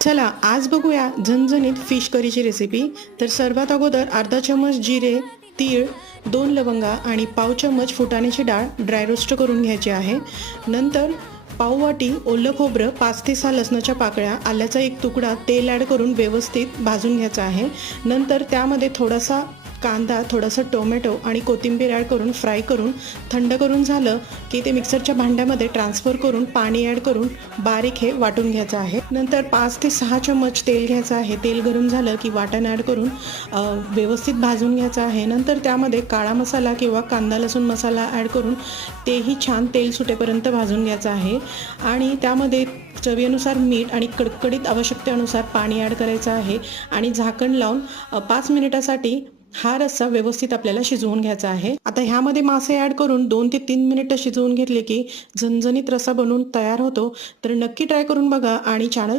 चला आज बघूया झणझणीत फिश करीची रेसिपी। तर सर्वात अगोदर अर्धा चमच जिरे, तीळ, 2 लवंगा आणि पाव चमच फुटाण्याची डाळ ड्राय रोस्ट करून घ्यायची आहे। नंतर पाव वाटी ओलं खोबरं, 5 ते 6 लसणाच्या पाकळ्या, आल्याचा एक तुकडा, तेल ॲड करून व्यवस्थित भाजून घ्यायचं आहे। नंतर त्यामध्ये थोडासा कांदा, थोडासा टोमॅटो आणि कोथिंबीर ॲड करून फ्राय करून थंड करून झालं की ते मिक्सरच्या भांड्यामध्ये ट्रान्सफर करून पाणी ॲड करून बारीक हे वाटून घ्यायचं आहे। नंतर 5 ते 6 चमच तेल घ्यायचं आहे। तेल गरम झालं की वाटण ॲड करून व्यवस्थित भाजून घ्यायचं आहे। नंतर त्यामध्ये काळा मसाला किंवा कांदा लसूण मसाला ॲड करून तेही छान तेल सुटेपर्यंत भाजून घ्यायचं आहे आणि त्यामध्ये चवीनुसार मीठ आणि कडकडीत आवश्यकतेनुसार पाणी ॲड करायचं आहे आणि झाकण लावून 5 मिनिटासाठी हा रस्सा व्यवस्थित आपल्याला शिजवून घ्यायचा आहे। आता ह्यामध्ये मासे ॲड करून 2 ते 3 मिनिटं शिजवून घेतले की झणझणीत रस्सा बनवून तयार होतो। तर नक्की ट्राय करून बघा आणि चॅनल